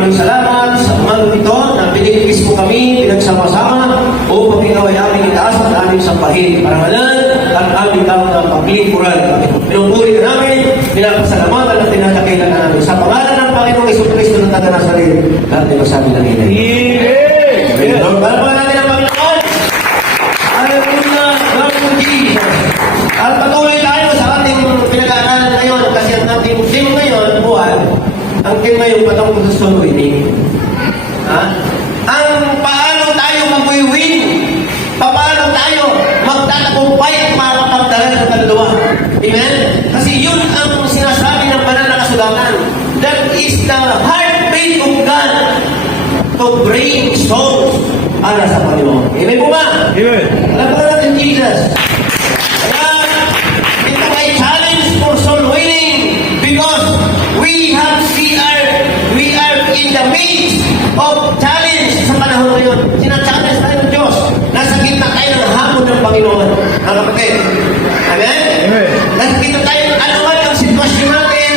maraming salamat sa umagang ito na pinipis mo kami, pinagsama-sama upang ikaw ay aming itaas at aming sampahin, parangalan at aming tawag ng paglingkuran. Pinupuri ka namin, pinapasalamatan at tinatakilan namin. Sa pangalan ng Panginoong Jesucristo ng taga-Nazaret, lahat ay masabi ng inay. Amen! Palpakan natin ang Panginoon. Hallelujah! Lord of Jesus. At patuloy tayo sa ating pinag-aaralan ngayon kasi ang ating theme ngayon, buwan, ang theme ngayon patungkol sa soul winning. Ang paano tayo mag-win, paano tayo magtatagumpay at makakapagdala sa kaluluwa. Amen? Kasi yun ang sinasabi ng banal na kasulatan. That is the heartbeat of God to bring souls para sa Panginoon. Amen po ba? Amen. Alam po natin Jesus. Kaya ito ay challenge for soul winning because we are in the midst of challenge sa panahon ngayon. Sina-challenge tayo ng Diyos. Nasa gitna tayo ng hamon ng Panginoon. Mga kapatid. Amen? Amen. Nasa gitna tayo, ano man ang sitwasyon natin,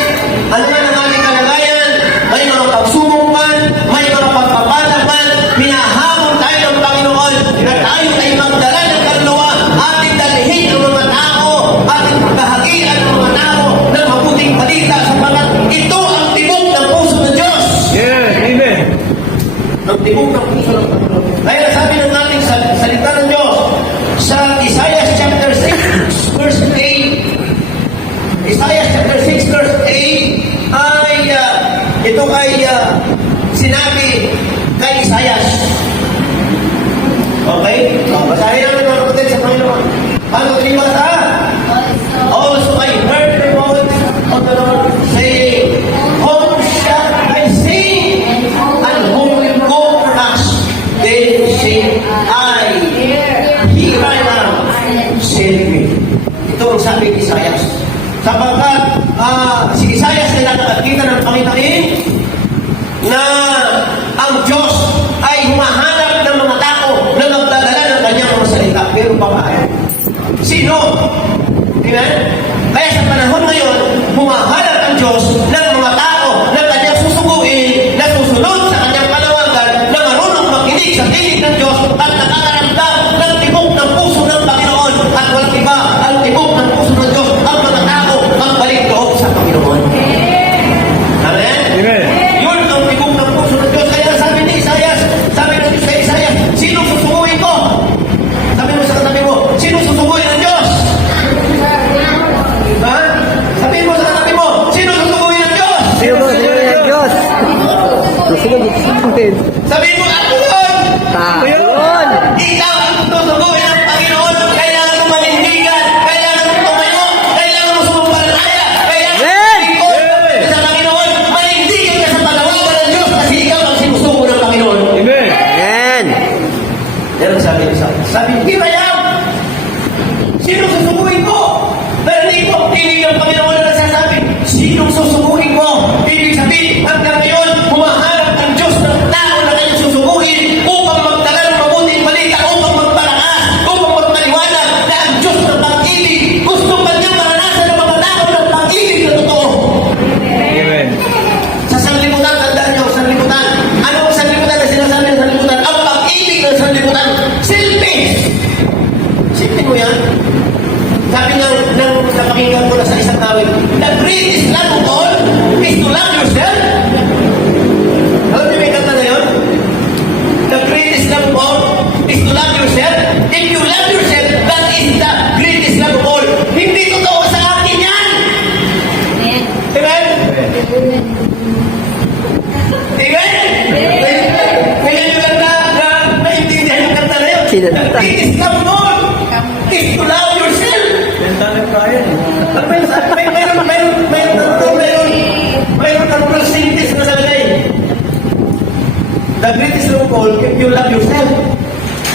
ano man ang ating kalagayan, may mga pagsubok man, may mga pagpapalag man, pinahamon tayo ng Panginoon na tayo ay magdala ng kaluluwa, ating dalhin ang mga tao, ating pagkahagian ang mga tao ng mabuting balita sapagat ito ang tibok ng puso ng Diyos. Yeah, amen. Ang tibok ng puso ng Panginoon. Kaya sabi ng ating salita ng Diyos sa Isaiah chapter 6 verse 8. Isaiah chapter 6 verse 8 ay ito ay sinabi kay Isaiah. Okay? Basahin namin mga kapatid sa Panginoon. Ano tinibasa? Also I heard the voice of the Lord saying, whom shall I sing? And whom will go for us? Then say I, here I am, send me. Ito ang sabi ni Isaiah. Sapagkat si Isaiah ay nakakita ng pangitain na ang Diyos ay humahanap ng mga tao na magdadala ng kanyang mga salita. Pero paano? Sino? Amen? Kaya sa panahon ngayon, humahanap ang Diyos ng mga tao na kanyang susuguin, na susunod sa kanyang panawagan, na marunong makinig sa tinig ng Diyos at nakakaramdam ng tibok ng puso ng Panginoon at walang iba ang tibok ng puso ng Diyos ang mga tao magbalik loob sa Panginoon. Amen? Amen. Yun ang tibok ng puso ng Diyos. Kaya sabi ni Isaiah, sabi ng Diyos kay Isaiah, sino susuguin ko? Sabi mo sa katabi mo, sino susuguin ng Diyos? Ha? Sabihin mo sa katabi mo, sino susuguin ng Diyos? Sino ba? Sino ng Diyos? Sabihin mo, ako yun! Yun! Ikaw ang susuguin ng Panginoon. Kailangan mo manindigan. Kailangan mo tumayo. Kailangan mo sumumpalataya. Kailangan mo ikot sa Panginoon. Manindigan ka sa panawagan ng Diyos kasi ikaw ang sinusugo ng Panginoon. Amen. Amen. Yan ang sabi ni Isaiah. Sabi, di ba yan? Sino susuguin ko? Narinig ko ang tinig ng Panginoon na nagsasabi, sino susuguin ko? Ibig sabihin, hanggang ngayon, humahanap ang Diyos ng tao na kanyang susuguin upang magdala ng mabuting balita, upang magpalakas, upang magpaliwanag na ang Diyos ng pag-ibig. Gusto ba niya maranasan ng mga tao ng pag-ibig na totoo? Amen. Sa sanlibutan, tandaan niyo, sanlibutan. Ano ang sanlibutan na sinasabi ng sanlibutan? Ang pag-ibig ng sanlibutan. Selfish! Sipin mo yan. Sabi ng nakakinggan ko na sa isang tawid, the greatest love of all is to love yourself. Alam niyo may kanta na yun? The greatest love of all is to love yourself. If you love yourself, that is the greatest love of all. Hindi totoo sa akin yan. Amen? Amen? Kaya yung kanta na naintindihan yung kanta na yun. The greatest love of all is to love yourself. Mayroon tatlong sentence na salagay. The greatest love of all, if you love yourself.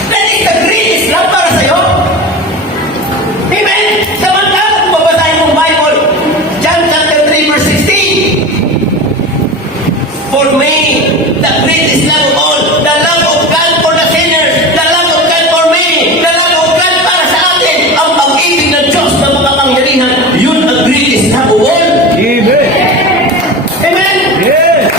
That is the greatest love para sa'yo. Amen? Samantalang kung babasahin mong Bible, John chapter 3 verse 16. For me, the greatest love of all, the love of God for the sinners, the love of God for me, the love of God para sa atin, ang pag-ibig ng Diyos na makapangyarihan, yun ang greatest love of all. Amen. Amen? Yeah.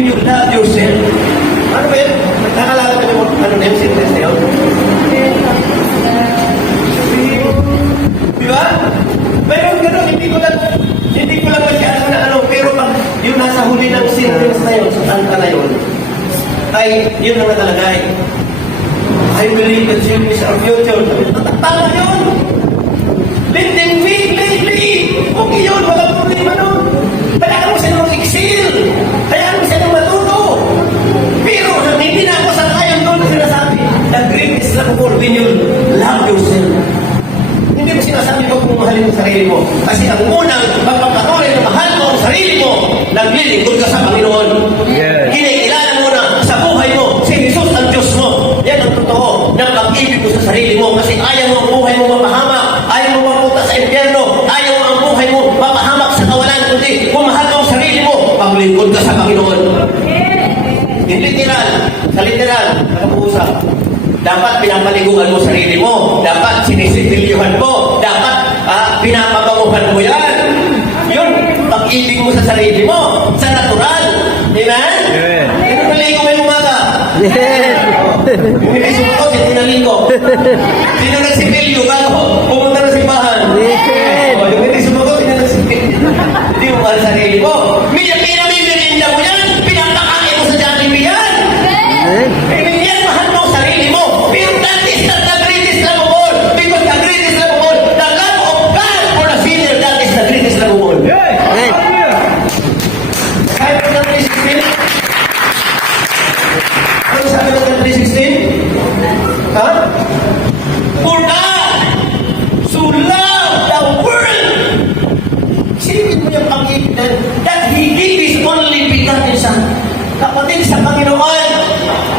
when you love yourself. Ano ba yun? Nakalala ka mo, ano na yung sentence na yun? Di ba? Mayroon ganun, hindi ko lang masyado na ano, pero pag yung nasa huli ng sentence na yun, sa kanta na yun, ay yun ang nakalagay. I believe that you is our future. Tama yun! Let them wait, okay yun, walang problema nun. Kaya mo siya nung excel. Kaya mo siya nung matuto. Pero hindi na ako sa kayan doon na sinasabi, the greatest love of all when you love yourself. Hindi mo sinasabi ko kung mahalin mo sarili mo. Kasi ang unang magpapatuloy na mahal mo ang sarili mo, naglilingkod ka sa Panginoon. Yes. Kinailangan mo na sa buhay mo, si Jesus ang Diyos mo. Yan ang totoo ng pag-ibig mo sa sarili mo. Kasi ayaw mo ang buhay mo mapahamak, ayaw mo mapunta sa impyerno, ayaw mo ang buhay mo mapahamak sa kawalan, kundi kung mahal mo ang sarili mo, paglingkod ka sa Panginoon. In literal, sa literal, nakapuusap. Dapat pinapaliguan mo sarili mo. Dapat sinisipilihan mo. Dapat pinapabanguhan mo yan. Yun, pag-ibig mo sa sarili mo. Sa natural. Amen? Amen. Sino naligo may umaga? Yes. Yung may sumuko, hindi naligo. Sino nagsipilyo bago pumunta na simbahan? Yes. Yung may sumuko, sino nagsipilyo? Hindi mo mahal sarili mo. Pinamimirinda mo yan. Pinapakain mo sa Jollibee yan. Yan, mahal mo ang sarili mo. Pero that is not the greatest love of all. Because the greatest love of all, the love of God for the sinner, that is the greatest love of all. Yes. Hallelujah. Kahit po ng 316? Ano sabi ng 316? Ha? For God so loved the world. Silipin mo yung pag-ibig na that He gave His only begotten Son. Kapatid sa Panginoon,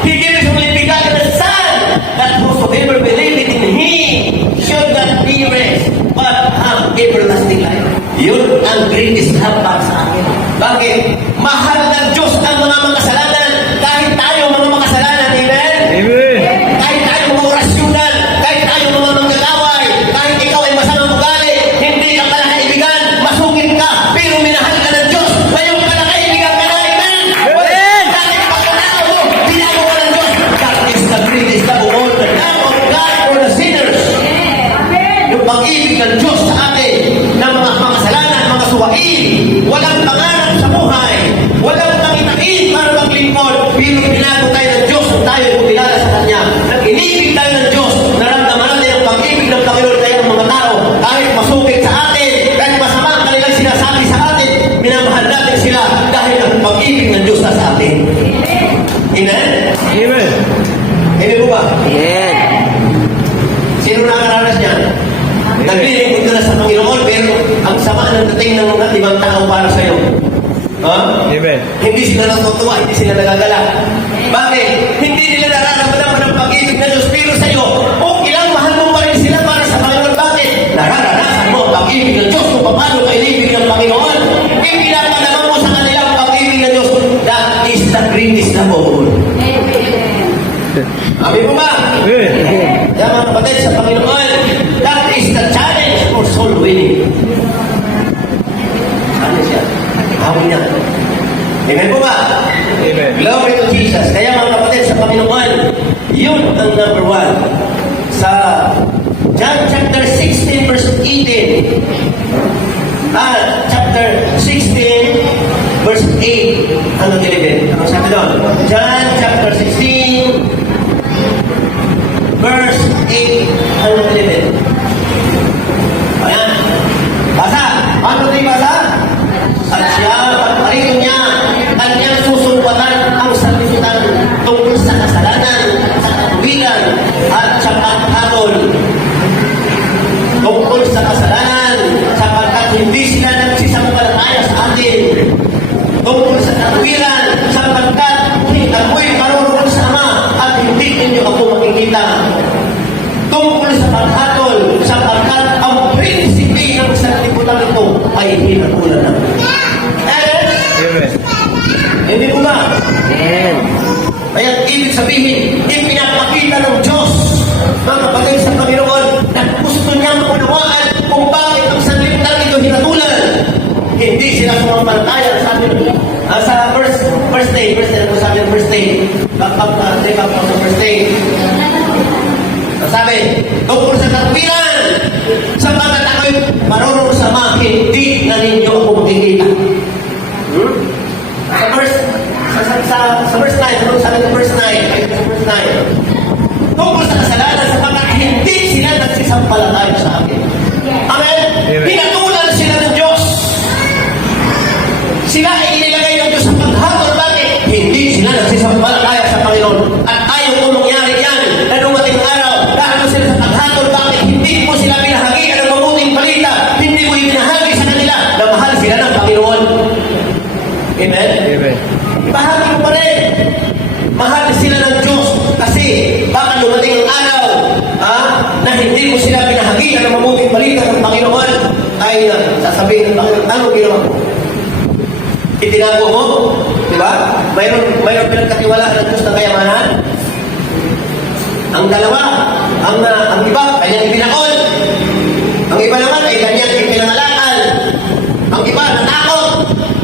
He gave His only begotten Son, that whosoever believeth in Him should not perish, but have everlasting life. Yun ang greatest love para sa akin. Bakit? Mahal ng Diyos ang mga makasalanan. Kahit tayo mga makasalanan, amen? Amen. Kahit tayo mga orasyonan, kahit tayo mga manggagaway, kahit ikaw ay masamang ugali, hindi ka pala kaibigan, masungit ka, pero minahal ka ng Diyos, ngayon pala kaibigan ka na, amen? Amen. Dahil pagkatao mo, binago ka ng Diyos. That is the greatest love of all, the love of God for the sinners. Yung pag-ibig ng Diyos sa atin, ng mga makasalanan, mga suwain, walang pangarap sa buhay, walang pangitain para maglingkod, pero binago tayo ng Diyos kung tayo kumilala sa Kanya. Nang inibig tayo ng Diyos, naramdaman natin ang pag-ibig ng Panginoon tayo ng mga tao, kahit masukit sa atin, kahit masama ang kanilang sinasabi sa atin, minamahal natin sila dahil ang pag-ibig ng Diyos na sa atin. Amen? Amen. Hindi mo ba? Yes. Sino nakaranas niya? Naglilingkod ka na sa Panginoon, pero ang sama ng dating ng mga ibang tao para sa iyo. Ha? Amen. Hindi sila natutuwa, hindi sila nagagala. Bakit? Hindi nila nararamdaman ang pag-ibig ng Diyos, pero sa iyo, okay lang, mahal mo pa rin sila para sa Panginoon. Bakit? Nararanasan mo ang pag-ibig ng Diyos kung paano ka inibig ng Panginoon. Ipinapanaman mo sa kanila ang pag-ibig ng Diyos. That is the greatest love of all. Amin mo ba? Amen. Kaya mga kapatid sa Panginoon, that is the challenge for soul winning. Ano siya? Hawin niya. Amen po ba? Amen. Glory to Jesus. Kaya mga kapatid sa Panginoon, yun ang number 1. Sa John chapter 16 verse 18. Chapter 16 verse 8. Ano nilibin? Ano sabi doon? John chapter 16 verse 8. Ano nilibin? Ayan. Basa. Ano tayo basa? At siya, pagparito niya, kanyang susulwatan ang sanlibutan tungkol sa kasalanan, sa katuwigan, at sa paghatol. Tungkol sa kasalanan, sapagkat hindi sila nagsisampalataya sa atin. Tungkol sa katuwigan, sapagkat ako'y marunong sa Ama at hindi ninyo ako makikita. Tungkol sa paghatol, sapagkat ang prinsipe ng sanlibutan ito ay hinatulan na. Amen. Hindi mo ba? Amen. Kaya ibig sabihin, ipinapakita ng Diyos mga kapatid sa Panginoon na gusto niya maunawaan kung bakit ang sanlibutan ito hinatulan. Hindi sila sumampalataya sa atin. Sa first day, ano sabi ng first day? Back up sa first day. Sabi, tungkol sa katwiran, sapagat ako'y marunong sama, hindi na ninyo ako makikita. Sa verse 9, ano sabi ng verse 9? Tungkol sa kasalanan, sapagat hindi sila nagsisampalataya sa akin. Amen? Pinatulan sila ng Diyos. Sila ay inilagay ng Diyos sa paghatol. Bakit? Hindi sila nagsisampalataya sa Panginoon. At ayaw kung mangyari yan na dumating araw, dahil sila sa paghatol. Bakit? Hindi mo sila binahagian ng mabuting balita. Hindi mo ibinahagi sa kanila na mahal sila ng Panginoon. Amen? Amen. Bahagi mo pa rin. Mahal sila ng Diyos kasi baka dumating ang araw na hindi mo sila binahagian ng mabuting balita ng Panginoon ay sasabihin ng Panginoon, anong ginawa mo? Itinago mo? Di ba? Mayroon pinagkatiwalaan ng Diyos na kayamanan. Ang dalawa, ang iba, kanyang ipinakol. Ang iba naman ay kanyang ipinangalakal. Ang iba, natakot.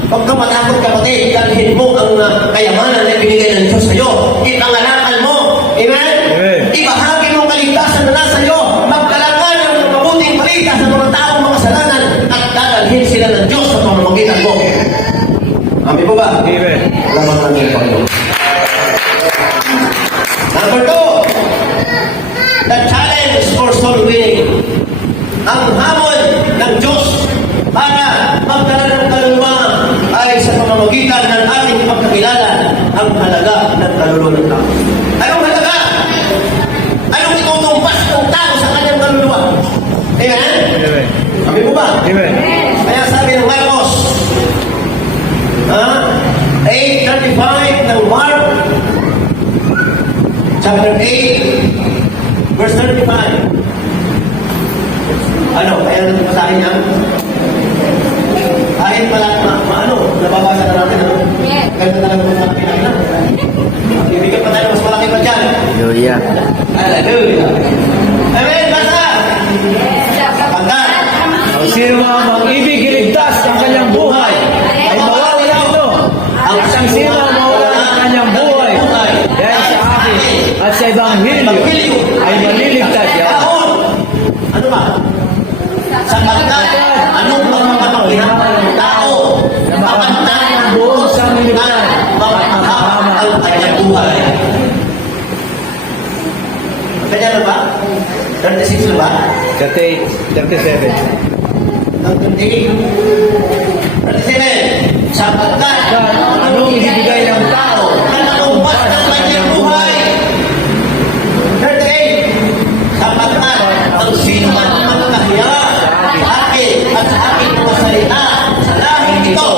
Huwag ka matakot, kapatid. Dalhin mo ang kayamanan na ibinigay ng Diyos sa'yo. Ipangalakal mo. Amen? Amen. Ibahagi mo ang kaligtasan na nasa iyo. Magdalagan ng mabuting balita sa mga taong makasalanan at dadalhin sila ng Diyos sa pamamagitan mo. Amin po ba? Amen. Salamat namin ang Panginoon. Number 2, the challenge for soul winning. Ang hamon ng Diyos para magdala ng kaluluwa ay sa pamamagitan ng ating pagkakilala ang halaga ng kaluluwa ng tao. Anong halaga? Anong itutumpas ng tao sa kanyang kaluluwa? Amen? Amen. Amin po ba? Amen. Kaya sabi ng Marcos, 8:35 ng Mark, chapter 8, verse 35. Ano? Kaya natin masahin yan? Kahit pala, nababasa na natin, ano? Yes. Ganda talaga ng mga pinakita. Bibigyan pa tayo mas malaki pa dyan. Hallelujah. Hallelujah. Amen, basta! Pagkat, Ang sino mang mag-ibig iligtas ang kanyang buhay ay mawawala ito. Ang isang sino ang mawawala ang kanyang buhay dahil sa akin at sa Ebanghelyo ay maliligtas yan. ano ba? Sapagkat, anong mapapagpinawa ng tao na mapagtan ang buong sanglibutan, mapapahama ang kanyang buhay. Kanya na ba? 36 na ba? 37. Ang 37. Sapagkat, Anong ibibigay ng tao na natumpas ng kanyang buhay. 38. Sapagkat, ang sino man ang magkahiya sa akin at sa aking mga salita sa lahing ito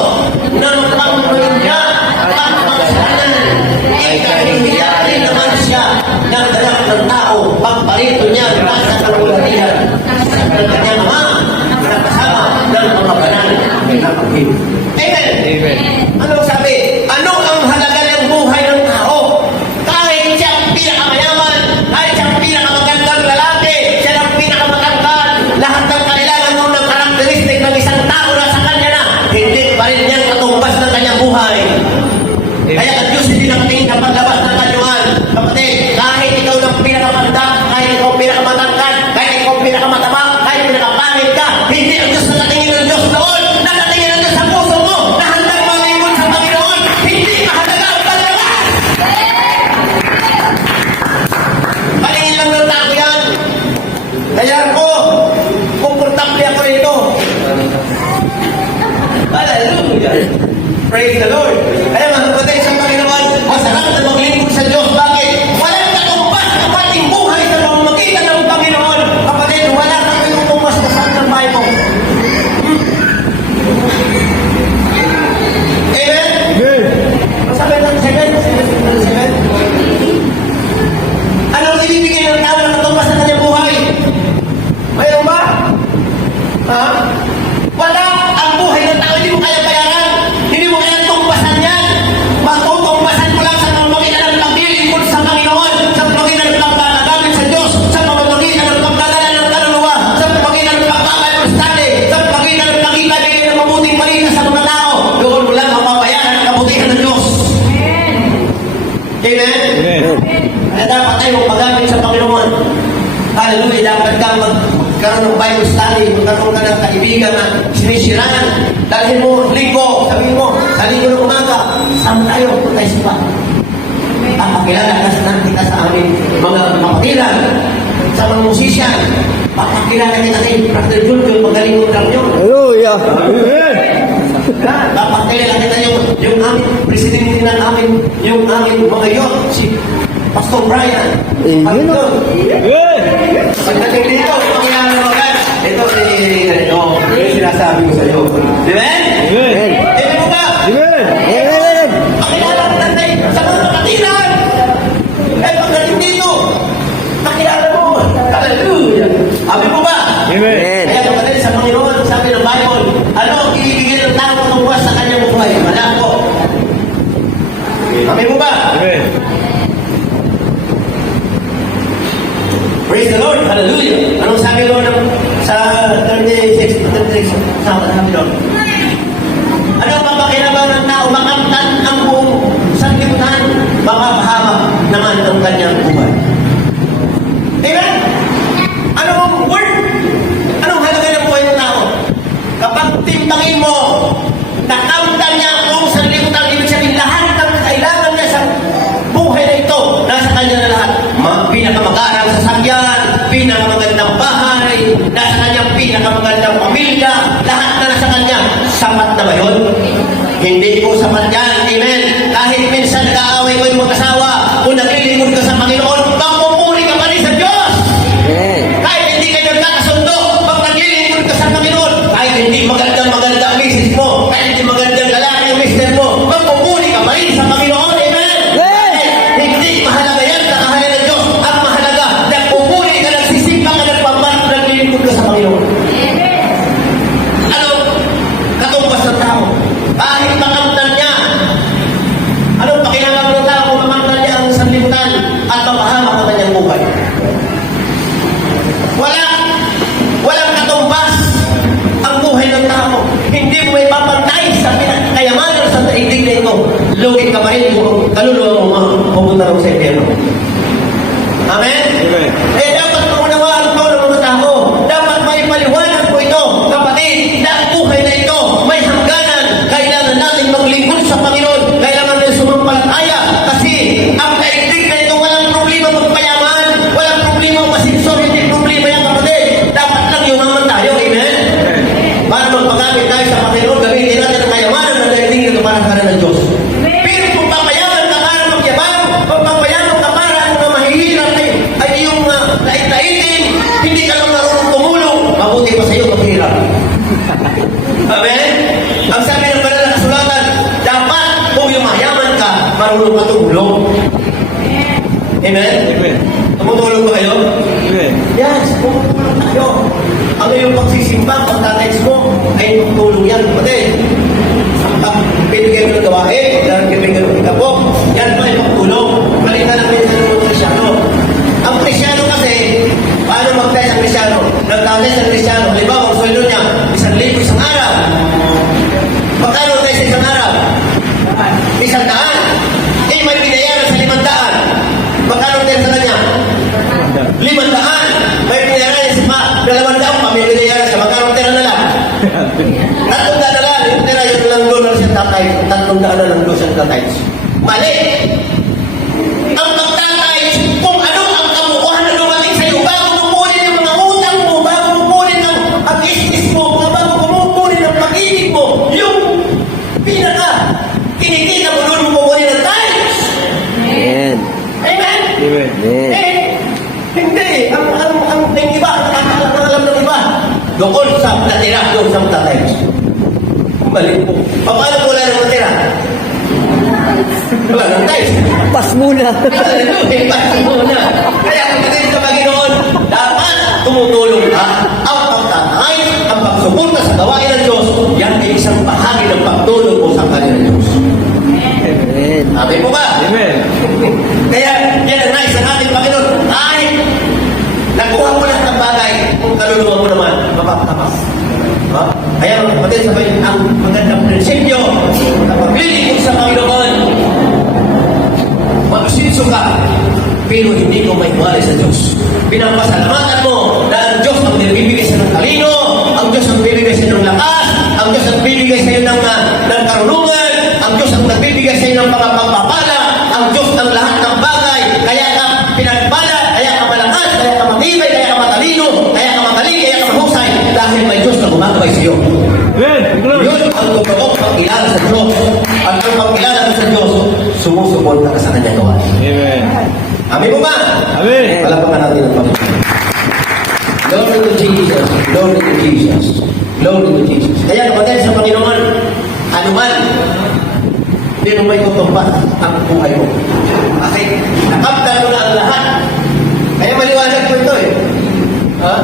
ng pangmulya at makasalanan ay kahihiyari naman siya ng dalang ng tao pagparito niya nasa kawalatihan sa kanyang ama na kasama ng mga banal. Amen? Amen. Kaya dapat tayo magamit sa Panginoon. Hallelujah. Dapat ka magkaroon ng Bible study, magkaroon ka ng kaibigan na sinisiraan. Dalhin mo, linggo, sabihin mo, sa linggo ng umaga, sama tayo, punta sa iba. Papakilala kita sa aming mga kapatiran, sa mga musisyan. Papakilala kita kay Brother Julio, magaling mo lang yun. Hallelujah. Amen. Papakilala kita yung aming presidente ng aming, yung aming mga yun, si Pastor Brian. Pagkakon. Amen. Pagdating dito, pakilala mo agad. Ito yung sinasabi ko sa iyo. Amen? Amen. Amen mo ba? Amen. Amen. Pakilala mo natin sa mga kapatiran. Pagdating dito, pakilala mo. Hallelujah. Sabi mo ba? Amen. Kaya kapatid sa Panginoon, sabi ng Bible, ano ang ibigay ng tao ng buwas sa kanyang buhay? Wala po. Sabi mo ba? Amen. Praise the Lord. Hallelujah. Anong sabi Lord sa 36 sa sabi Lord? Ano ang mapakinabangan ng tao? Makamtan ang buong sanlibutan, mapapahama naman ang kanyang buhay. Amen? Anong word? Anong halaga ng buhay ng tao? Kapag timbangin mo, nakamtan niya ang buong sanlibutan, ibig sabihin lahat ng kailangan niya sa buhay na ito, nasa kanya na lahat. Pinakamag-aral sa sakyan, pinakamagandang bahay, nasa kanyang pinakamagandang pamilya, lahat na nasa kanya. Sapat na ba yun? Hindi po sapat yan. Amen. Kahit minsan nag-aaway mo yung mag-asawa, kung naglilingkod ka sa Panginoon, magpupuri ka pa rin sa Diyos. Amen. Kahit hindi ka nagkakasundo, pag naglilingkod ka sa Panginoon, kahit hindi maganda ang misis mo, kahit hindi magandang lalaki yung mister mo, magpupuri ka pa rin sa Panginoon. Amen. Hindi mahalaga yan sa kahalan ng Diyos. Ang mahalaga, nagpupuri ka, nagsisimba ka, nagpapart, naglilingkod ka sa Panginoon. Ano? Katumbas ng tao. Kahit makamtan niya. Anong pakinabang ng tao kung makamtan niya ang sanlibutan at mapahamak ang kanyang buhay? Walang katumbas ang buhay ng tao. Hindi mo may papantay sa pinakayamanan sa daigdig na ito. Lugin ka pa rin mo, kaluluwa mo, pupunta mo sa impyerno. Amen? Amen. Eh, dapat maunawaan ko ng mga tao. Dapat may paliwanag ko ito, kapatid, na ang buhay na ito may hangganan. Kailangan natin maglingkod sa Panginoon. Kailangan natin sumampalataya. Kasi ang daigdig na ito walang problema magpayaman. Walang problema masinsor. Hindi problema yan, kapatid. Dapat lang yumaman tayo. Amen? Para magpagamit tayo sa Panginoon, gamitin natin ang kayamanan ng daigdig na kapanahanan ng Diyos. Pero kung papayaman ka para magyabang, kung papayaman ka para ang mga mahihirap ay yung nait-naitin, hindi ka lang marunong tumulong, mabuti pa sa iyo maghirap. Amen? Ang sabi ng banal na kasulatan, dapat kung yung mayaman ka, marunong ka tumulong. Amen? Amen. Tumutulong ba kayo? Amen. Yes, tumutulong tayo. Ano yung pagsisimba, pagtatext mo, ay tumutulong yan, kapatid. Ang binigay mo ng gawain, dahil binigay mo ng ikapok, yan po ay pagtulong. Balikan namin sa mga Krisyano. Ang Krisyano kasi, paano mag-test ang Krisyano? Nag-test ang Krisyano, halimbawa, ang sweldo niya, 1,000 isang araw. Magkano tayo sa isang araw? 100. Eh, may binayaran sa 500. Magkano tayo sa kanya? 500. May binayaran niya sa 200, may binayaran sa magkano tayo na lang? 300 na lang. Yung tira, yung lang doon na siya tatay. 300 na lang doon siya tatay. Mali! Ang pagtatay, kung ano ang kamukuhan na dumating sa iyo, bago kumukunin yung mga utang mo, bago kumukunin ang istis mo, bago kumukunin ang pag-ibig mo, yung pinaka, kinikita mo doon mo kukunin ng tithes. Amen. Amen? Amen. Amen. Hindi. Ang iba, alam ng iba. Doon sa natira, doon sa tithes. Balik po. Paano po wala ng natira? Wala ng tithes. Pas muna. Hallelujah. Muna. Kaya kapatid sa Panginoon, dapat tumutulong ka. Ang pagtatay, ang pagsuporta sa gawain ng Diyos, yan ay isang bahagi ng pagtulong mo sa kanya ng Diyos. Amen. Sabi mo ba? Amen. Kaya yan ang nais ng ating Panginoon. Ay, nakuha mo lahat ng bagay kung kaluluwa mo naman, mapapatapas. Ha? Kaya mga kapatid, sabihin, ang magandang prinsipyo na paglilingkod sa Panginoon, pero hindi ko maiwalay sa Diyos. Pinapasalamatan mo na ang Diyos ang bibigay sa ng talino, ang Diyos ang bibigay sa ng lakas, ang Diyos ang bibigay sa iyo ng karunungan, ang Diyos ang nagbibigay sa iyo ng mga pagpapala, ang Diyos ang lahat ng bagay, kaya ka pinagpala, kaya ka malakas, kaya ka matibay, kaya ka matalino, kaya ka magaling, kaya ka mahusay, dahil may Diyos na gumagabay sa iyo. Amen. Yun ang totoong pagkilala sa Diyos. At ang pagkilala mo sa Diyos, sumusuporta ka sa kanyang gawain. Amen. Amin mo ba? Amen. Palapakan natin ang Panginoon. Glory to Jesus. Glory to Jesus. Glory to Jesus. Kaya kapatid sa Panginoon, anuman, hindi mo may tutumpas ang buhay mo. Kasi nakamtan mo na ang lahat. Kaya maliwanag po ito eh. Ha?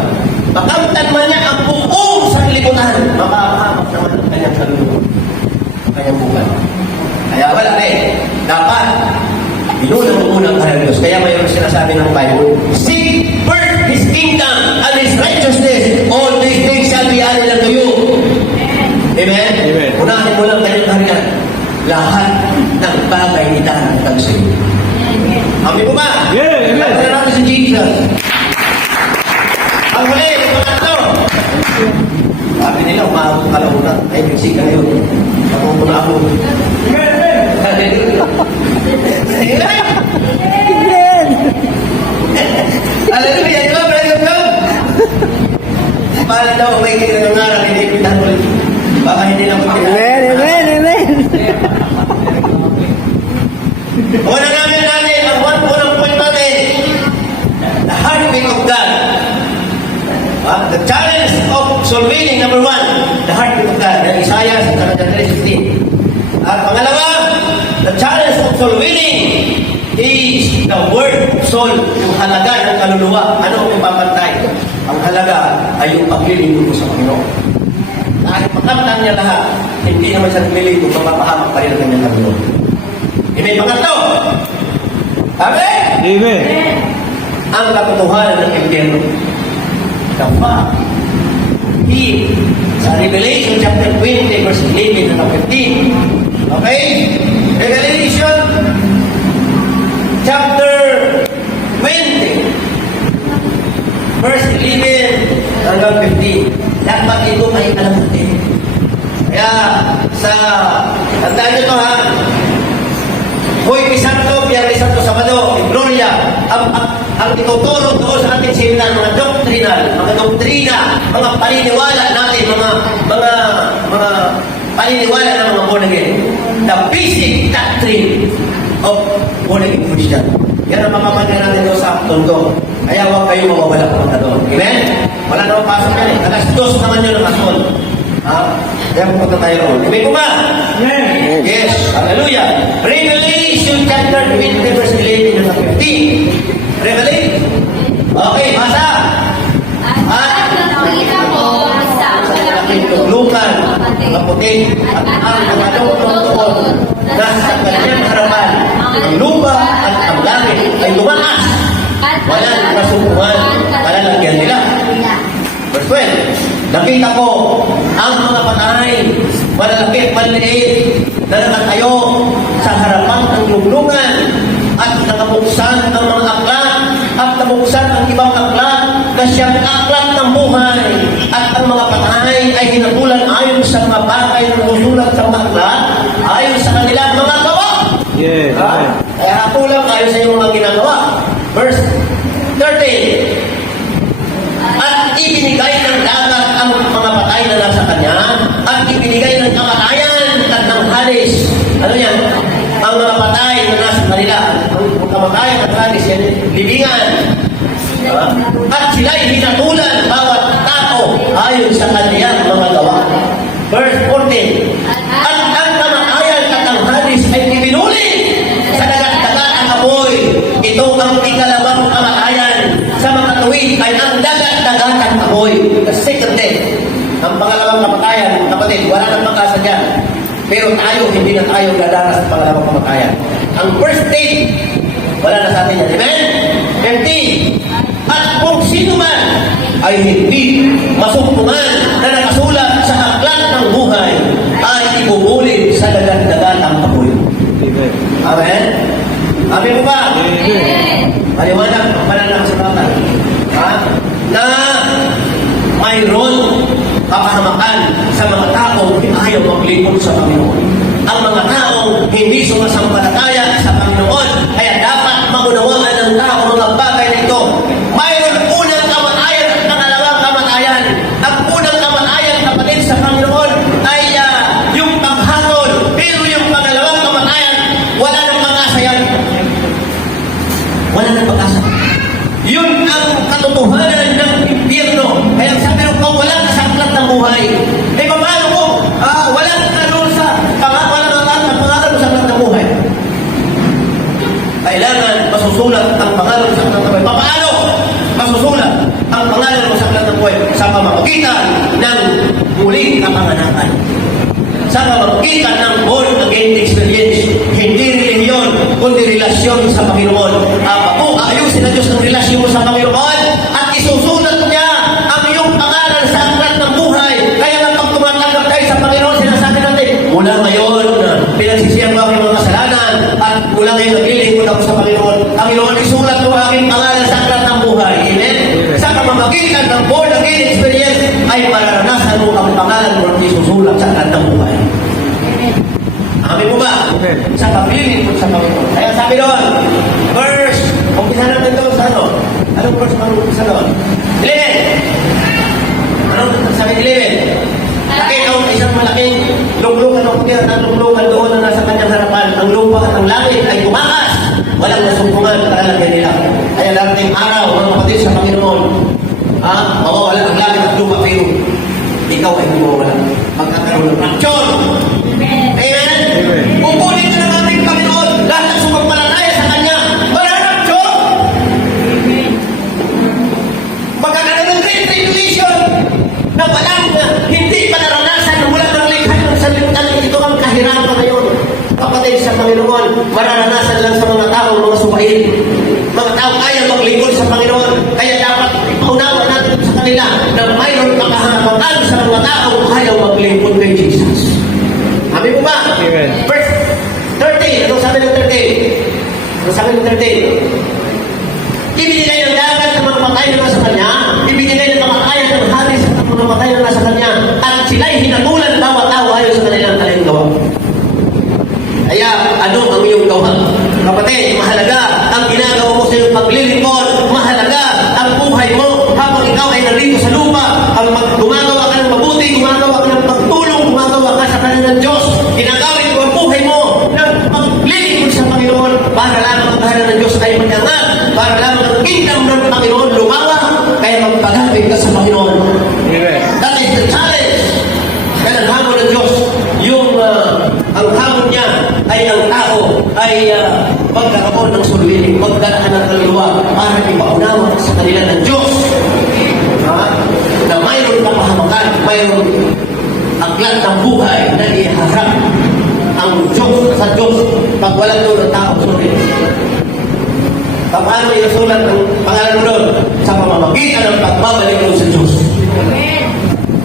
Makamtan man niya ang buong sanglibutan, makahamak naman ang kanyang kaluluwa. Ang kanyang buhay. Kaya wala eh. Dapat inuna mo muna ang kahal Diyos. Kaya mayroon sinasabi ng Bible, seek first His kingdom and His righteousness. All these things shall be added unto you. Amen? Amen. Unahin mo lang kanyang kaharian. Lahat ng bagay ni Daan sa iyo. Amin po ba? Yeah, amen. Lahat na natin si Jesus. Ang huli, pangatlo. Sabi nila, umaabot ka lang muna. Ay, bigsi ka ngayon. Ako muna ako. Amen. Hallelujah! Ito, praise God! Paano daw may kinanungaran, hindi pinatol. Baka hindi na magpinatol. Amen. Amen. Amen. Una namin ang unang point natin. The heartbeat of God. The challenge of soul winning, number 1, the heartbeat of God. Yan, Isaiah, sa 3:16. At pangalawa, the challenge of soul winning is the word of soul, yung halaga ng kaluluwa. Ano ang ipapantay? Ang halaga ay yung paglilingkod mo sa Panginoon. Kahit makamtan niya lahat, hindi naman siya naglilingkod, mapapahamak pa rin ang kanyang kaluluwa. Amen. Pangatlo. Amen. Amen. Ang katotohanan ng impyerno. The fact. He, sa Revelation chapter 20, verse 11 and 15. Okay? Revelation chapter 20, verse 11 hanggang 15. Dapat ito ay alam natin. Kaya, tandaan nyo ito ha, Hoy, Santo, Biyernes Santo, Sabado, Gloria, ang ituturo doon sa ating seminar, mga doktrina, mga paniniwala natin, mga paniniwala ng mga born again. The basic doctrine of born again Christian. Yan ang mamamagyan natin doon sa tondo. Kaya huwag kayo mawawala pumunta doon. Amen? Wala namang pasok yan eh. Alas 2 naman yun ang asol. Kaya pumunta tayo roon. Amen po ba? Amen. Yes. Hallelujah. Revelation chapter 20 verse 11 and 15. Revelation. Okay, basa. At nakita ko sa malaking Tuglukan, maputi, at ang mga tungkol nasa kanyang harapan. Ang lupa at ang langit ay lumakas. Walang kasumpuan, kalalagyan nila. Verse 12. Nakita ko ang mga patay, malalaki at maliliit, na nakatayo sa harapan ng luglungan at nakabuksan ang mga aklat at nabuksan ang ibang aklat na siyang aklat ng buhay at ang mga patay ay hinatulan ayon sa mga bagay na nusulat sa mga aklat ayon sa kanilang mga gawa. Yes. Amen. Kaya hatulang ayon sa iyong mga ginagawa. Verse 13. At ibinigay ng dagat ang mga patay na nasa kanya at ibinigay ng kamatayan at ng halis. Ano yan? Ang mga patay na nasa kanila. Ang kamatayan at halis yan, libingan. At sila'y hinatulan bawat tao ayon sa kaniyang mga gawa. Verse 14. At ang kamatayan at ang halis ay ibinuli sa dagat-dagat ang apoy. Ito ang ikalawang kamatayan. Sa mga tuwid ay ang dagat-dagat ang apoy. The second death. Ang pangalawang kamatayan, kapatid, wala nang makasadya. Pero tayo, hindi na tayo dadanas sa pangalawang kamatayan. Ang first state, wala na sa atin yan. Amen? 15. At kung sino man ay hindi masumpungan na nakasulat sa aklat ng buhay, ay ibubulin sa dagat-dagat ang apoy. Amen. Amen? Amen po ba? Amen. Paliwanag ang banal na kasulatan. Ha? Na mayroon kapahamakan sa mga taong ayaw maglingkod sa Panginoon. Ang mga taong hindi sumasampalataya sa Panginoon, kaya dapat maunawaan ng tao mga bagay na ito. Mayroon unang kamatayan at pangalawang kamatayan. Ang unang kamatayan, kapatid, sa Panginoon ay yung paghatol. Pero yung pangalawang kamatayan, wala nang pag-asa yan. Wala nang pag-asa. Yun ang katotohanan ng impyerno. Kaya sabi ko, walang kasaklat ng buhay. Eh, paano ko? Walang kanon sa walang pangalan mo sa aklat ng buhay. Kailangan masusulat ang pangalan mo sa aklat ng buhay. Paano masusulat ang pangalan mo sa aklat ng buhay? Sa pamamagitan ng muling kapanganakan. Sa pamamagitan ng born-again experience. Hindi religion, kundi relasyon sa Panginoon. Ayusin na Diyos ang relasyon mo sa Panginoon at isusulat niya ang iyong pangalan sa aklat ng buhay. Kaya nga pag tumatanggap tayo sa Panginoon, sinasabi natin, mula ngayon, pinagsisiyang mo aking mga kasalanan at mula ngayon naglilingkod ako sa Panginoon. Panginoon, isulat mo aking pangalan sa aklat ng buhay. Amen? Sa pamamagitan ng born-again experience ay mararanasan mo ang pangalan mo at isusulat sa aklat ng buhay. Amin mo ba? Amen. Sa paglilingkod sa Panginoon. Kaya sabi doon, verse, umpisa natin doon sa ano? Anong verse ang umpisa doon? 11. Anong sabi 11? Nakita ko isang malaking lunglukan o kaya ang lunglukan doon na nasa kanyang harapan. Ang lupa at ang langit ay tumakas. Walang nasumpungan para lagyan nila. Kaya darating araw, mga kapatid sa Panginoon, mawawala ang langit at lupa pero ikaw ay mawawala. Magkakaroon ng rapture. Amen? Kukunin ka ng ating Panginoon lahat ng sumampalataya sa Kanya. Wala rapture. Magkakaroon ng great tribulation na walang hindi pa naranasan na mula ng likha ng sanlibutan. Ito ang kahirapan ngayon. Kapatid sa Panginoon, mararanasan lang sa mga tao, mga subahin. Mga tao kaya maglingkod sa Panginoon. Kaya dapat ipaunawa natin sa kanila na mayroon pagkahamatan sa mga tao kaya maglingkod kay Jesus. Sabi mo ba? Amen. Verse 13. Anong sabi ng 13? Anong sabi ng 13? Ibinigay ng dagat ng mga patay na nasa kanya. Ibinigay ng kamatayan ng hari sa mga patay na nasa kanya. At sila'y hinatulan bawat tao ayon sa kanilang gawa. Kaya, ano ang iyong gawa? Kapatid, mahalaga ang ginagawa mo sa iyong paglilingkod. Mahalaga ang buhay mo habang ikaw ay narito sa lupa. Ang gumagawa ka ng mabuti, gumagawa ka ng pagtulong, gumagawa ka sa kanan ng Diyos. Ginagawin mo ang buhay mo ng paglilingkod sa Panginoon para lamang ang kahanan ng Diyos ay magangat, para lamang ang kingdom ng Panginoon lumawa, kaya magpagapit ka sa Panginoon. Amen. That is the challenge. Kaya ang hamon ng Diyos, ang hamon niya ay ang tao ay magkakaroon ng sulili, magdaan ng kaluluwa para ipaunawa sa kanila ng Diyos. Na mayroon kapahamakan, mayroon aklat ng buhay na iharap ang Diyos sa Diyos pag walang doon ng tao sulili. Paano isulat ang pangalan mo doon? Sa pamamagitan ng pagbabalik mo sa Diyos.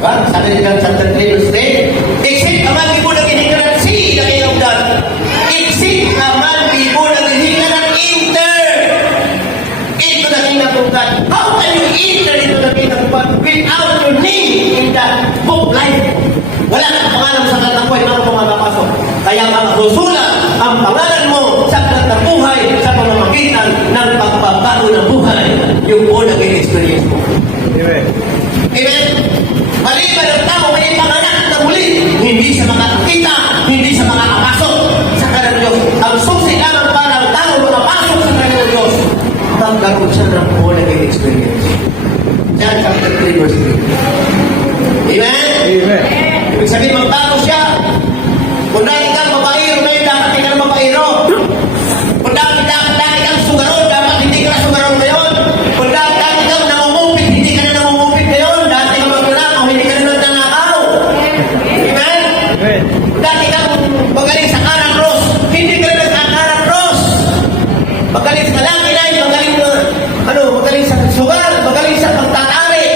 Sabi niya sa 3 verse 3, except a man be born again, he cannot see the kingdom of God. Except a man be born again, he cannot enter into the kingdom of God. How can you enter into the kingdom of God without your name in the book of life? Wala kang pangalan sa aklat ng buhay, mga pumapasok. Kaya makasusulat ang pangalan mo sa aklat ng buhay sa pamamagitan ng pagbabago ng buhay, yung born again experience mo. Amen. Amen? Maliban ang tao may panganak na muli, hindi sa makakakita, hindi sa makakapasok sa kanan ng Diyos. Ang susi lamang para ang tao makapasok sa kanan ng Diyos, magkaroon siya ng born-again experience. John chapter 3 verse 3. Amen? Amen. Ibig sabihin, magbago siya. Kung dahil kang mabairo, ngayon dapat hindi ka na mabairo. Kung dahil kang sugaron, dapat hindi ka na sugaron ngayon. Kung dahil kang namumupit, hindi ka na namumupit ngayon. Dahil kang magnanakaw, hindi ka na nagnanakaw. Amen? Amen. Dahil kang magaling sa karang cross, hindi ka na sa karang cross. Magaling sa kalangilay, magaling sa sugar, magaling sa pagtatari.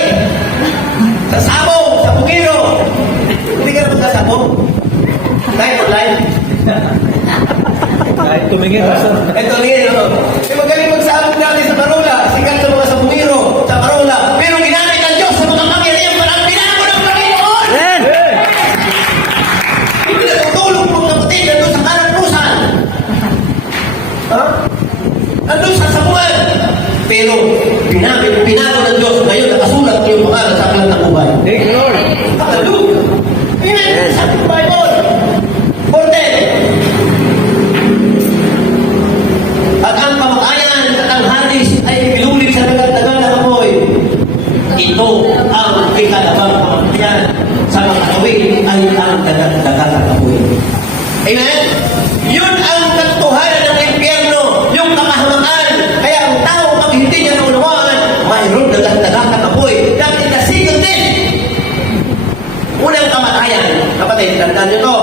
Sa sabong, sa bugiro. Hindi ka na magkasabong. Dahil online. Kahit tumingin, Pastor. Ito rin, magaling magsabog natin sa Pero pinago ng Diyos. Ngayon, nakasulat ko yung pangalan sa aklat ng buhay. Thank you, Lord. Hallelujah. Amen. Sabi ng Bible. 4. At ang kamakayan at ang hadis ay pinulit sa dagat-dagat ng apoy. Ito ang ikalabang kamakayan sa mga kawin ay ang dagat-dagat ng apoy. Amen? Yun ang katotohanan ng impyerno, yung kapahamakan. Kaya ang tao, pag hindi niya naunawaan, mayroon dagat-dagat ng apoy. Dahil nasigot din. Unang kamatayan, kapatid, tandaan nyo to.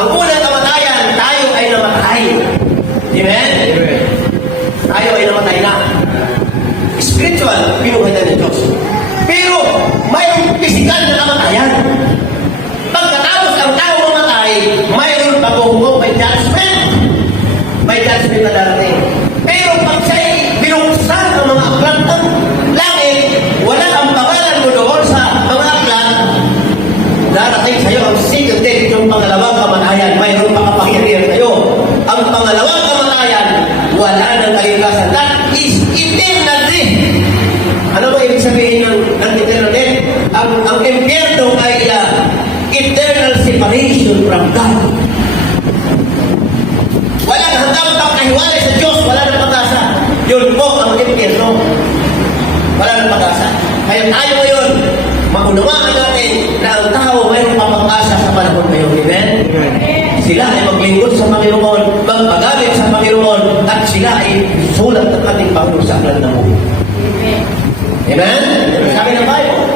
Ang unang kamatayan, tayo ay namatay. Amen? Tayo ay namatay na. Spiritual, pinuhay na ng Diyos. Pero, mayroong physical na kamatayan. Pagkatapos ang tao mamatay, mayroon paghuhukom, may judgment. May judgment na darating. Pero pag siya'y binuksan ang mga aklat ng langit, wala ang pangalan mo doon sa mga aklat, darating sa'yo ang second death, yung pangalawang kamatayan, mayroon pakapangyarihan sa'yo. Ang pangalawang kamatayan, wala nang kalikasan. That is eternal death. Ano ba ibig sabihin ng eternal death? Ang impyerno ay eternal separation from God. Walang hanggang pagkahiwalay sa Diyos, wala nang pag-asa. Yun po ang impyerno. Wala nang pag-asa. Kaya tayo ngayon, maunawaan natin na ang tao mayroong pag-asa sa panahon ngayon. Amen? Sila ay maglingkod sa Panginoon, magpagamit sa Panginoon, at sila ay sulat ng ating Panginoon sa aklat ng buhay. Amen? Sabi ng Bible,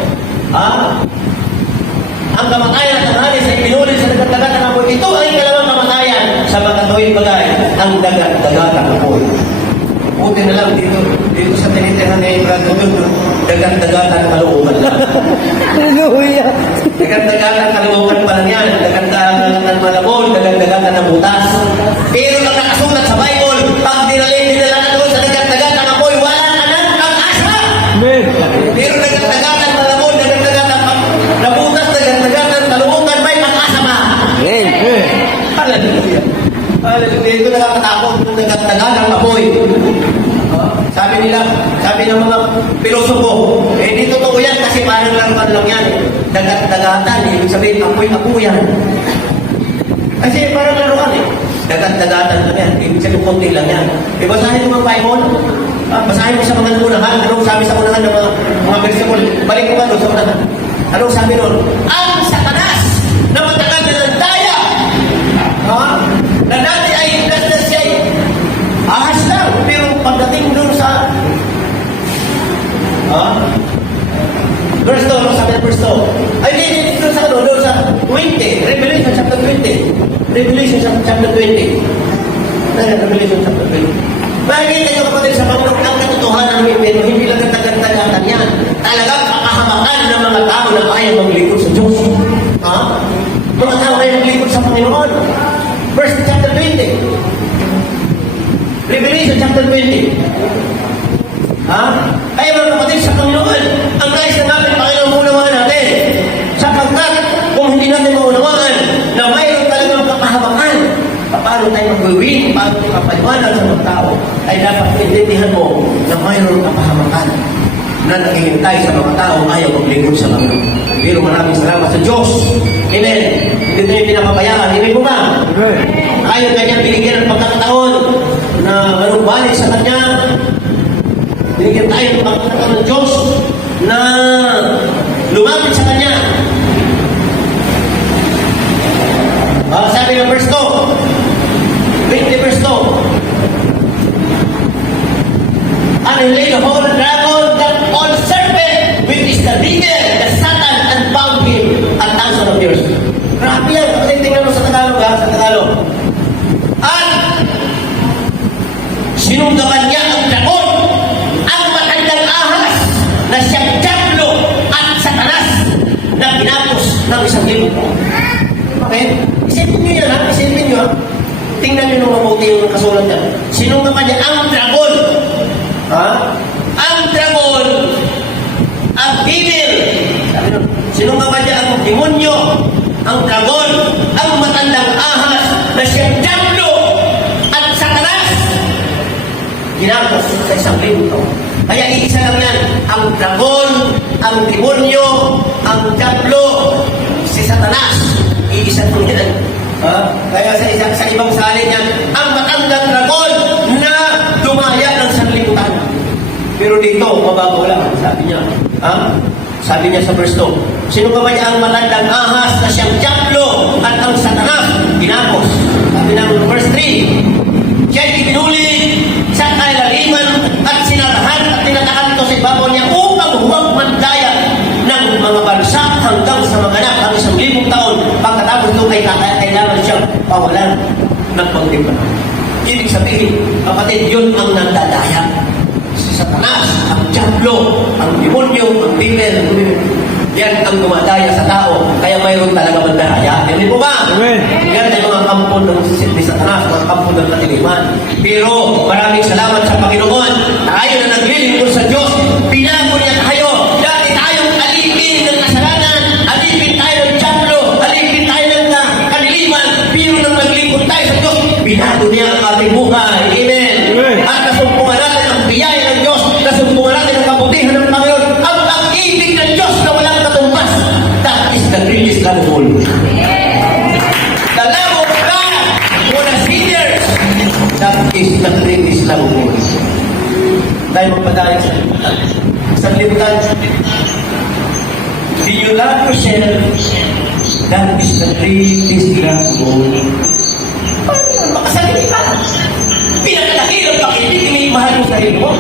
ang kamatayan at ang halis ay pinulit sa dagat-dagat ng apoy. Ito ay ikalawang kamatayan sa mga tuwing bagay, ang dagat-dagat ng apoy. Buti na lang dito sa tinitirahan na yung brado doon, dagat-dagat ng kalooban lang. Hallelujah. Dagat-dagat ng kalooban pa lang yan, dagat-dagat ng malabon, dagat-dagat ng butas. Pero ang nakasulat sa Bible, pag dinala na doon sa dagat-dagat ng apoy, wala na ng pag-asa. Amen. Pero dagat-dagat ng malabon, dagat-dagat ng butas, dagat-dagat ng kalooban, may pag-asa ba? Amen. Hallelujah. Hallelujah. Ito nakakatakot ng dagat-dagat ng apoy. Sabi ng mga pilosopo, hindi totoo yan kasi parang laruan lang yan. Dagat-dagatan, ibig sabihin, apoy-apoyan. Kasi parang laruan Dagat-dagatan lang yan. Ibig sabihin, konti lang yan. Basahin mo ang Bible. Basahin mo sa mga unahan. Anong sabi sa unahan ng mga versikulo? Balik ko ba doon sa unahan? Anong sabi doon? Ang Satanas na matagal na ng daya. Na dati ay siya ahas lang. Pero pagdating doon sa verse 2, ano sabi ng verse 2? Ay, hindi doon sa 20. Revelation chapter 20. Revelation chapter 20. Revelation chapter 20. Makikita nyo kapatid sa Panginoon ang katotohanan ng impyerno, hindi lang katagatan yan. Talagang kakahamakan ng mga tao na ayaw maglingkod sa Diyos. Mga tao ayaw maglingkod sa Panginoon. Verse chapter 20. Revelation chapter 20. Kaya mga kapatid sa Panginoon, ang nais na natin Panginoon maunawaan natin. Sapagkat kung hindi natin maunawaan na mayroon talagang kapahamakan, paano tayo mag-win, paano tayo kapaliwanag sa mga tao, ay dapat intindihan mo na mayroon kapahamakan na naghihintay sa mga tao ayaw maglingkod sa Panginoon. Pero maraming salamat sa Diyos. Amen. Hindi tayo pinapabayaan. Amen po ba? Ayaw kanya binigyan ng pagkakataon na manumbalik sa Kanya. Binigyan tayo ng pagkakataon ng Diyos na lumapit sa Kanya. Sabi ng verse 2, 20 verse 2, and he laid hold of the dragon, that old serpent, which is the devil, the Satan, and bound him, 1,000 years. Grabe yan. Tingnan mo sa Tagalog, sa Tagalog. At sinunggaban niya ang dragon, ang matandang ahas, na siyang Diablo at Satanas, na ginapos ng 1,000. Okay? Isipin nyo yan, isipin nyo. Tingnan nyo nung mabuti yung kasulat yan. Sinunggaban niya ang dragon. Ang dragon, ang devil. Sinunggaban niya ang demonyo, ang dragon, ang matandang ahas, na siyang Diablo at Satanas. Ginapos sa 1,000. Kaya iisa lang yan. Ang dragon, ang demonyo, ang diablo, si Satanas. Iisa lang yan. Kaya sa ibang salin yan, ang matandang dragon na dumaya ng sanlibutan. Pero dito, mababaw lang, sabi niya. Sabi niya sa verse 2, sino ka ba niya ang matandang ahas na siyang diablo at ang Satanas ginapos? Sabi ng verse 3, siya'y ibinuli sa kailaliman at sinarahan at tinatakan ito sa ibabaw niya upang huwag mandaya ng mga bansa hanggang sa maganap ang 1,000 taon. Pagkatapos ito ay kailangan siyang pawalan ng pagtipan. Ibig sabihin, kapatid, yun ang nandadaya. Si Satanas, ang diablo, ang demonyo, ang devil, yan ang dumadaya sa tao. Kaya mayroon talaga mandaya. Hindi po ba? Amen. Yan ay mga kampo ng ni Satanas, mga kampo ng katiliman. Pero maraming salamat sa Panginoon. Tayo na naglilingkod sa Diyos. Pinago niya tayo. Dati tayong alipin ng kasalanan. Alipin tayo ng diablo. Alipin tayo ng kaniliman. Pero nang naglingkod tayo sa Diyos, pinago niya ang ating buhay. Amen. Amen. At nasumpungan natin ang biyaya ng Diyos. Nasumpungan natin ang kabutihan ng Panginoon. Ang pag-ibig ng Diyos na walang katumbas. That is the greatest love of all. The love of God for the sinners. That is the greatest love of all. Tayo magpadaya sa libutan. Sa libutan, do you love yourself? That is the greatest love of all. Makasalit ka. Pinakadakilang pag-ibig, mahal mo sarili mo.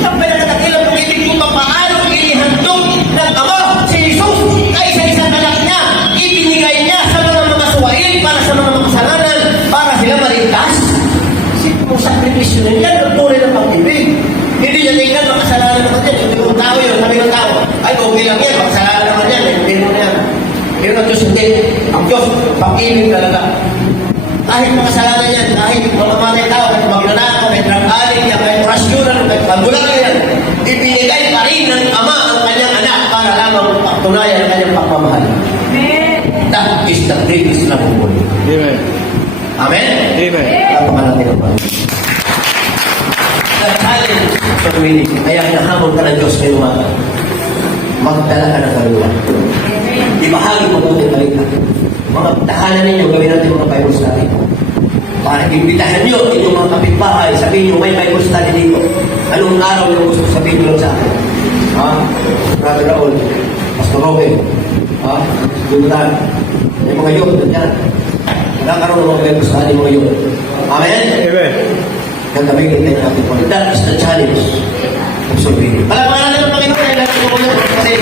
Ang pinakadakilang pag-ibig mo, paano inihandog ng Ama si Jesus ay sa isang anak niya, ibinigay niya sa mga suwain para sa mga makasalanan, para sila maligtas. Isipin mo, sakripisyo na yan, ang tunay ng pag-ibig. Hindi niya tingnan, makasalanan naman yan. Hindi kong tao yun, sabi ng tao, ay, okay lang yan, makasalanan naman yan, hindi mo na yan. Pero ang Diyos hindi. Ang Diyos, pag-ibig talaga. Kahit makasalanan yan, kahit mamamatay tao, kahit magnanakaw, kahit drug-addict yan, kahit rasyunan, kahit magulang yan, ibinigay pa rin ng Ama ang kanyang anak para lamang pagtunayan ang kanyang pagmamahal. That is the greatest love of all. Amen. Amen? Amen. Tapakan natin ang Panginoon. The challenge sa tuwili, kaya hinahamon ka ng Diyos may umaga. Magdala ka ng kaluwa. Ibahagi mo ito ng balita. Mga tahanan ninyo, gawin natin mga Bible study. Para imbitahan nyo inyong mga kapitbahay, sabihin nyo, may Bible study dito. Anong araw nyo gusto sabihin nyo sa akin? Brother Raul, Pastor Robin, Dugulan, may mga yun, nandiyan. Nagkakaroon ng mga Bible study mga yun. Amen? Amen. Gagawin natin natin po. That is the challenge of surveying. Palapakanan ng Panginoon ay natin po kasi